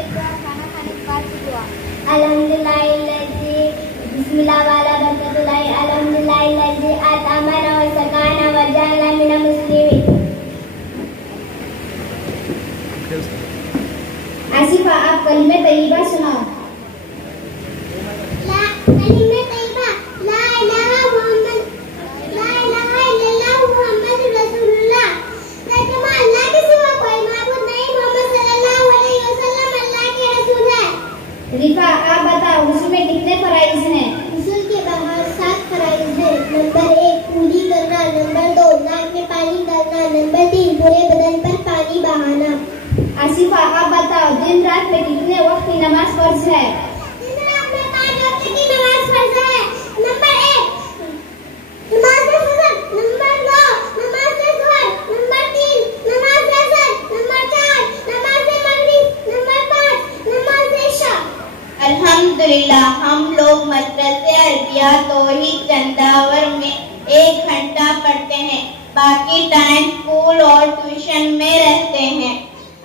खाना खाने के बाद से दुआ। अल्हम्दुलिल्लाहिल्लज़ी बिस्मिल्लाह वाला बरकतुल्लाह अल्हम्दुलिल्लाहिल्लज़ी अतमना व सकाना व जअलना मिनल मुस्लिमीन। आसिफा, आप कलिमे तैयबा सुनाओ। कलिमे तैयबा ला इलाहा मुहम्मद ला इलाहा इल्लल्लाह मुहम्मदुर रसूलुल्लाह। तर्जुमा, अल्लाह के सिवा कोई माबूद नहीं, मोहम्मद सल्लल्लाहु अलैहि वसल्लम अल्लाह के रसूल है। रिफा, आप बताओ हुस्न में कितने फराइज हैं? हुस्न के बाहर 7 फराइज हैं। नंबर 1 पूरी करना, नंबर 2 नाक में पानी डालना, नंबर 3 पूरे बदन पर पानी बहाना। आसिफा, आप बताओ दिन रात में कितने वक्त की नमाज फर्ज है? दिन रात में 5 वक्त की नमाज फर्ज है। नंबर 1 नमाज फजर, नंबर 2 नमाज ज़ोहर, नंबर 3 नमाज असर, नंबर 4 नमाज मगरिब, नंबर 5 नमाज इशा। अल्हम्दुलिल्लाह, हम लोग मदरसे अरबिया तौहीद चंदावर में 1 घंटा पढ़ते हैं, बाकी टाइम स्कूल और ट्यूशन में रहते हैं।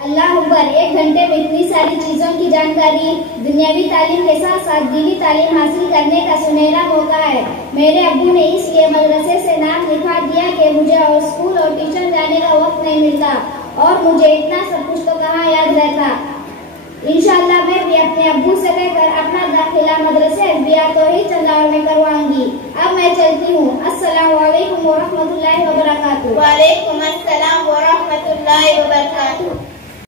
अल्लाह अकबर, 1 घंटे में इतनी सारी चीजों की जानकारी, दुनियावी तालीम के साथ साथ दीनी तालीम हासिल करने का सुनहरा मौका है। मेरे अब्बू ने इसलिए मदरसे से नाम लिखा दिया कि मुझे और स्कूल और ट्यूशन जाने का वक्त नहीं मिलता, और मुझे इतना सब कुछ तो कहाँ याद रहता। इंशाअल्लाह मैं भी अपने अब्बू से कहकर अपना दाखिला मदरसे अरबिया तौहीद चंदावर में करवाऊंगी। अब मैं चलती हूँ। अस्सलामु अलैकुम व रहमतुल्लाहि व बरकातुहू। वालेकुम अस्सलाम व रहमतुल्लाहि व बरकातुहू।